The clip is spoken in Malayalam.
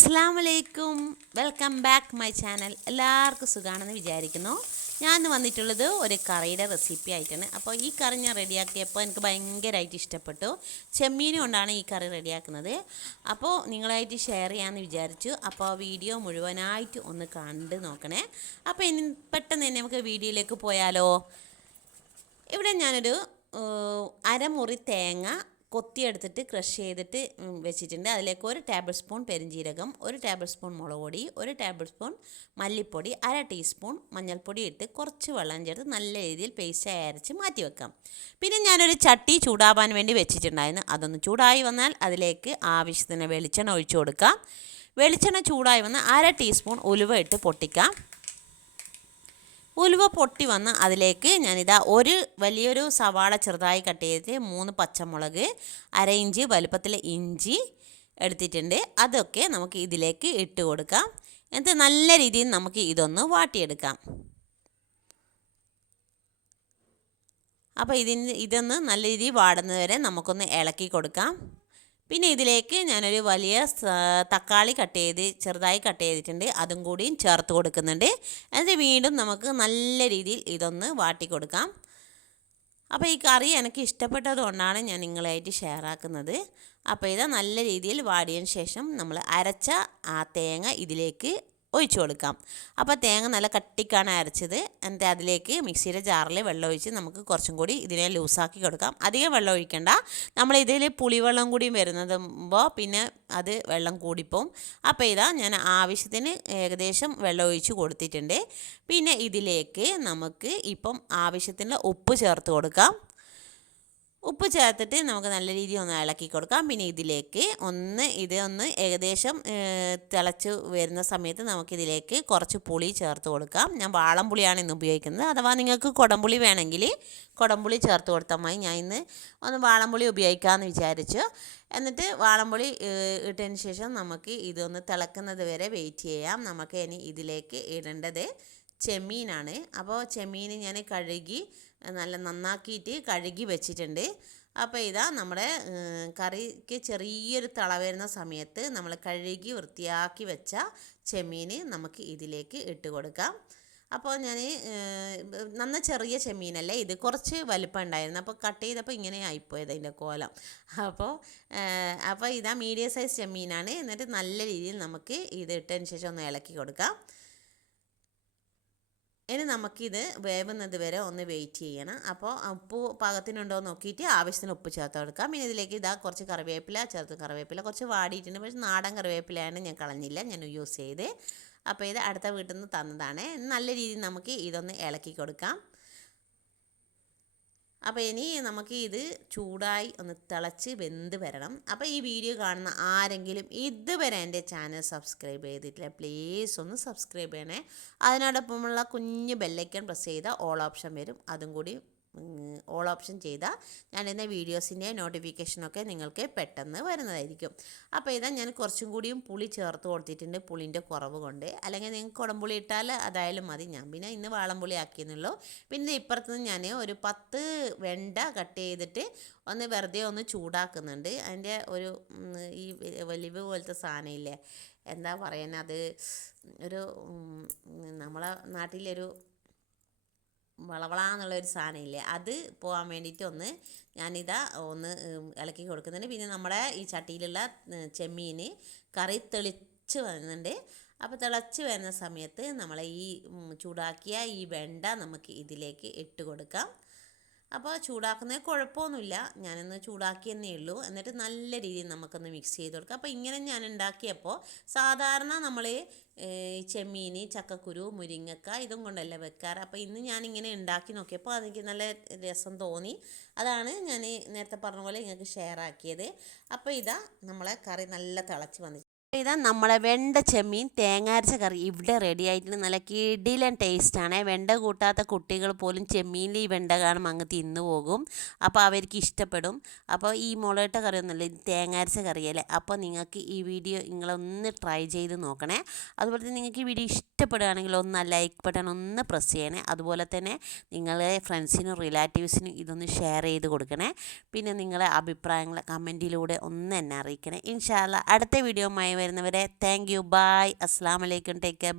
അസ്സലാമലൈക്കും, വെൽക്കം ബാക്ക് മൈ ചാനൽ. എല്ലാവർക്കും സുഖമാണെന്ന് വിചാരിക്കുന്നു. ഞാൻ വന്നിട്ടുള്ളത് ഒരു കറിയുടെ റെസിപ്പി ആയിട്ടാണ്. അപ്പോൾ ഈ കറി ഞാൻ റെഡിയാക്കിയപ്പോൾ എനിക്ക് ഭയങ്കരമായിട്ട് ഇഷ്ടപ്പെട്ടു. ചെമ്മീൻ കൊണ്ടാണ് ഈ കറി റെഡിയാക്കുന്നത്. അപ്പോൾ നിങ്ങളായിട്ട് ഷെയർ ചെയ്യാമെന്ന് വിചാരിച്ചു. അപ്പോൾ വീഡിയോ മുഴുവനായിട്ട് ഒന്ന് കണ്ട് നോക്കണേ. അപ്പോൾ ഇനി പെട്ടെന്ന് തന്നെ നമുക്ക് വീഡിയോയിലേക്ക് പോയാലോ. ഇവിടെ ഞാനൊരു അരമുറി തേങ്ങ കൊത്തിയെടുത്തിട്ട് ക്രഷ് ചെയ്തിട്ട് വെച്ചിട്ടുണ്ട്. അതിലേക്ക് 1 ടേബിൾ സ്പൂൺ പെരിഞ്ജീരകം, 1 ടേബിൾ സ്പൂൺ മുളക് പൊടി, 1 ടേബിൾ സ്പൂൺ മല്ലിപ്പൊടി, 1/2 ടീസ്പൂൺ മഞ്ഞൾപ്പൊടി ഇട്ട് കുറച്ച് വെള്ളം ചേർത്ത് നല്ല രീതിയിൽ പേസ്റ്റായി അരച്ച് മാറ്റി വെക്കാം. പിന്നെ ഞാനൊരു ചട്ടി ചൂടാവാൻ വേണ്ടി വെച്ചിട്ടുണ്ടായിരുന്നു. അതൊന്ന് ചൂടായി വന്നാൽ അതിലേക്ക് ആവശ്യത്തിന് വെളിച്ചെണ്ണ ഒഴിച്ചു കൊടുക്കാം. വെളിച്ചെണ്ണ ചൂടായി വന്നാൽ 1/2 ടീസ്പൂൺ ഉലുവ ഇട്ട് പൊട്ടിക്കാം. ഉലുവ പൊട്ടി വന്ന് അതിലേക്ക് ഞാനിതാ ഒരു വലിയൊരു സവാള ചെറുതായി കട്ട് ചെയ്തിട്ട് 3 പച്ചമുളക്, 1/2 ഇഞ്ച് വലുപ്പത്തിൽ ഇഞ്ചി എടുത്തിട്ടുണ്ട്. അതൊക്കെ നമുക്ക് ഇതിലേക്ക് ഇട്ട് കൊടുക്കാം. എന്നിട്ട് നല്ല രീതിയിൽ നമുക്ക് ഇതൊന്ന് വാട്ടിയെടുക്കാം. അപ്പോൾ ഇതൊന്ന് നല്ല രീതിയിൽ വാടുന്നത് വരെ നമുക്കൊന്ന് ഇളക്കി കൊടുക്കാം. പിന്നെ ഇതിലേക്ക് ഞാനൊരു വലിയ തക്കാളി ചെറുതായി കട്ട് ചെയ്തിട്ടുണ്ട്. അതും കൂടിയും ചേർത്ത് കൊടുക്കുന്നുണ്ട്. എന്നിട്ട് വീണ്ടും നമുക്ക് നല്ല രീതിയിൽ ഇതൊന്ന് വാട്ടി കൊടുക്കാം. അപ്പോൾ ഈ കറി എനിക്ക് ഇഷ്ടപ്പെട്ടത് കൊണ്ടാണ് ഞാൻ നിങ്ങളായിട്ട് ഷെയർ ആക്കുന്നത്. അപ്പോൾ ഇത് നല്ല രീതിയിൽ വാടിയതിന് ശേഷം നമ്മൾ അരച്ച ആ തേങ്ങ ഇതിലേക്ക് ഒഴിച്ചു കൊടുക്കാം. അപ്പോൾ തേങ്ങ നല്ല കട്ടിക്കാണ് അരച്ചത്. എന്നിട്ട് അതിലേക്ക് മിക്സിയുടെ ജാറിൽ വെള്ളം ഒഴിച്ച് നമുക്ക് കുറച്ചും കൂടി ഇതിനെ ലൂസാക്കി കൊടുക്കാം. അധികം വെള്ളം ഒഴിക്കേണ്ട. നമ്മൾ ഇതിൽ പുളിവെള്ളം കൂടി വരുന്നതുമ്പോൾ പിന്നെ അത് വെള്ളം കൂടിപ്പോവും. അപ്പോൾ ഇതാ ഞാൻ ആവശ്യത്തിന് ഏകദേശം വെള്ളം ഒഴിച്ച് കൊടുത്തിട്ടുണ്ട്. പിന്നെ ഇതിലേക്ക് നമുക്ക് ഇപ്പം ആവശ്യത്തിന് ഉപ്പ് ചേർത്ത് കൊടുക്കാം. ഉപ്പ് ചേർത്തിട്ട് നമുക്ക് നല്ല രീതിയിൽ ഒന്ന് ഇളക്കി കൊടുക്കാം. പിന്നെ ഇതിലേക്ക് ഇതൊന്ന് ഏകദേശം തിളച്ച് വരുന്ന സമയത്ത് നമുക്കിതിലേക്ക് കുറച്ച് പുളി ചേർത്ത് കൊടുക്കാം. ഞാൻ വാളംപുളിയാണ് ഇന്ന് ഉപയോഗിക്കുന്നത്. അഥവാ നിങ്ങൾക്ക് കുടംപുളി വേണമെങ്കിൽ കുടംപുളി ചേർത്ത് കൊടുത്താൽ മതി. ഞാൻ ഇന്ന് ഒന്ന് വാളംപുളി ഉപയോഗിക്കാമെന്ന് വിചാരിച്ചു. എന്നിട്ട് വാളംപുളി ഇട്ടതിന് ശേഷം നമുക്ക് ഇതൊന്ന് തിളക്കുന്നത് വരെ വെയിറ്റ് ചെയ്യാം. നമുക്ക് ഇനി ഇതിലേക്ക് ഇടേണ്ടത് ചെമ്മീനാണ്. അപ്പോൾ ചെമ്മീൻ ഞാൻ നന്നാക്കിയിട്ട് കഴുകി വെച്ചിട്ടുണ്ട്. അപ്പോൾ ഇതാ നമ്മുടെ കറിക്ക് ചെറിയൊരു തിള വരുന്ന സമയത്ത് നമ്മൾ കഴുകി വൃത്തിയാക്കി വെച്ച ചെമ്മീൻ നമുക്ക് ഇതിലേക്ക് ഇട്ട് കൊടുക്കാം. അപ്പോൾ ഞാൻ ചെറിയ ചെമ്മീനല്ലേ, ഇത് കുറച്ച് വലിപ്പം ഉണ്ടായിരുന്നു. അപ്പോൾ കട്ട് ചെയ്തപ്പോൾ ഇങ്ങനെ ആയിപ്പോയത് അതിൻ്റെ കോലം. അപ്പോൾ ഇതാ മീഡിയം സൈസ് ചെമ്മീനാണ്. എന്നിട്ട് നല്ല രീതിയിൽ നമുക്ക് ഇത് ഇട്ടതിന് ശേഷം ഒന്ന് ഇളക്കി കൊടുക്കാം. ഇനി നമുക്കിത് വേവുന്നത് വരെ ഒന്ന് വെയിറ്റ് ചെയ്യണം. അപ്പോൾ ഉപ്പ് പാകത്തിനുണ്ടോ എന്ന് നോക്കിയിട്ട് ആവശ്യത്തിന് ഉപ്പ് ചേർത്ത് കൊടുക്കാം. പിന്നെ ഇതിലേക്ക് കുറച്ച് കറിവേപ്പില കുറച്ച് വാടിയിട്ടുണ്ട്. പക്ഷേ നാടൻ കറിവേപ്പിലയാണ്, ഞാൻ കളഞ്ഞില്ല, ഞാൻ യൂസ് ചെയ്ത്. അപ്പോൾ ഇത് അടുത്ത വീട്ടിൽ നിന്ന് തന്നതാണ്. നല്ല രീതിയിൽ നമുക്ക് ഇതൊന്ന് ഇളക്കി കൊടുക്കാം. അപ്പോൾ ഇനി നമുക്ക് ഇത് ചൂടായി ഒന്ന് തിളച്ച് വെന്ത് വരണം. അപ്പോൾ ഈ വീഡിയോ കാണുന്ന ആരെങ്കിലും ഇതുവരെ എൻ്റെ ചാനൽ സബ്സ്ക്രൈബ് ചെയ്തിട്ടില്ല, പ്ലീസ് ഒന്ന് സബ്സ്ക്രൈബ് ചെയ്യണേ. അതിനോടൊപ്പമുള്ള കുഞ്ഞ് ബെല്ലൈക്കൺ പ്രസ് ചെയ്താൽ ഓൾ ഓപ്ഷൻ വരും. അതും കൂടി ഓൾ ഓപ്ഷൻ ചെയ്താൽ ഞാനിന്ന വീഡിയോസിൻ്റെ നോട്ടിഫിക്കേഷനൊക്കെ നിങ്ങൾക്ക് പെട്ടെന്ന് വരുന്നതായിരിക്കും. അപ്പോൾ ഇതാ ഞാൻ കുറച്ചും കൂടിയും പുളി ചേർത്ത് കൊടുത്തിട്ടുണ്ട്, പുളിൻ്റെ കുറവ് കൊണ്ട്. അല്ലെങ്കിൽ നിങ്ങൾക്ക് കുടംപുളി ഇട്ടാൽ അതായാലും മതി. ഞാൻ പിന്നെ ഇന്ന് വാളംപുളി ആക്കിയെന്നുള്ളൂ. പിന്നെ ഇപ്പുറത്തുനിന്ന് ഞാൻ ഒരു 10 വെണ്ട കട്ട് ചെയ്തിട്ട് വെറുതെ ഒന്ന് ചൂടാക്കുന്നുണ്ട്. അതിൻ്റെ ഈ വലിവ് പോലത്തെ സാധനം ഇല്ലേ, എന്താ പറയുന്നത്, അത് ഒരു നമ്മളെ നാട്ടിലൊരു വളവളാന്നുള്ളൊരു സാധനം ഇല്ലേ, അത് പോകാൻ വേണ്ടിയിട്ട് ഞാനിതാ ഇളക്കി കൊടുക്കുന്നുണ്ട്. പിന്നെ നമ്മുടെ ഈ ചട്ടിയിലുള്ള ചെമ്മീൻ കറി തെളിച്ച് വരുന്നുണ്ട്. അപ്പോൾ തിളച്ച് വരുന്ന സമയത്ത് നമ്മളെ ഈ ചൂടാക്കിയ ഈ വെണ്ട നമുക്ക് ഇതിലേക്ക് ഇട്ട് കൊടുക്കാം. അപ്പോൾ ചൂടാക്കുന്നത് കുഴപ്പമൊന്നുമില്ല, ഞാനൊന്ന് ചൂടാക്കിയെന്നേ ഉള്ളൂ. എന്നിട്ട് നല്ല രീതിയിൽ നമുക്കൊന്ന് മിക്സ് ചെയ്ത് കൊടുക്കാം. അപ്പോൾ ഇങ്ങനെ ഞാൻ ഉണ്ടാക്കിയപ്പോൾ സാധാരണ നമ്മൾ ചെമ്മീൻ, ചക്കക്കുരു, മുരിങ്ങക്ക ഇതും കൊണ്ടല്ലേ വെക്കാറ്. അപ്പോൾ ഇന്ന് ഞാനിങ്ങനെ ഉണ്ടാക്കി നോക്കിയപ്പോൾ അതെനിക്ക് നല്ല രസം തോന്നി. അതാണ് ഞാൻ നേരത്തെ പറഞ്ഞ പോലെ നിങ്ങൾക്ക് ഷെയർ ആക്കിയത്. അപ്പോൾ ഇതാ നമ്മളെ കറി നല്ല തിളച്ച് വന്നിട്ട് ഇതാ നമ്മളെ വെണ്ട ചെമ്മീൻ തേങ്ങ അരച്ച കറി ഇവിടെ റെഡി ആയിട്ട് നല്ല കിടിലൻ ടേസ്റ്റാണ്. വെണ്ട കൂട്ടാത്ത കുട്ടികൾ പോലും ചെമ്മീനിൽ ഈ വെണ്ട കാണുമ്പോൾ അങ്ങ് തിന്നു പോകും. അപ്പോൾ അവർക്ക് ഇഷ്ടപ്പെടും. അപ്പോൾ ഈ മുളകിട്ട കറിയൊന്നുമല്ല, ഇത് തേങ്ങ അരച്ച കറിയല്ലേ. അപ്പോൾ നിങ്ങൾക്ക് ഈ വീഡിയോ നിങ്ങളൊന്ന് ട്രൈ ചെയ്ത് നോക്കണേ. അതുപോലെ തന്നെ നിങ്ങൾക്ക് ഈ വീഡിയോ ഇഷ്ടപ്പെടുകയാണെങ്കിൽ ലൈക്ക് ബട്ടൺ ഒന്ന് പ്രസ് ചെയ്യണേ. അതുപോലെ തന്നെ നിങ്ങളെ ഫ്രണ്ട്സിനും റിലേറ്റീവ്സിനും ഇതൊന്ന് ഷെയർ ചെയ്ത് കൊടുക്കണേ. പിന്നെ നിങ്ങളെ അഭിപ്രായങ്ങൾ കമൻറ്റിലൂടെ ഒന്ന് എന്നെ അറിയിക്കണേ. ഇൻഷാ അല്ലാഹ് അടുത്ത വീഡിയോയുമായി വരുന്നവരെ താങ്ക് യു, ബൈ, അസ്സലാമു അലൈക്കും, ടേക്ക് കെയർ.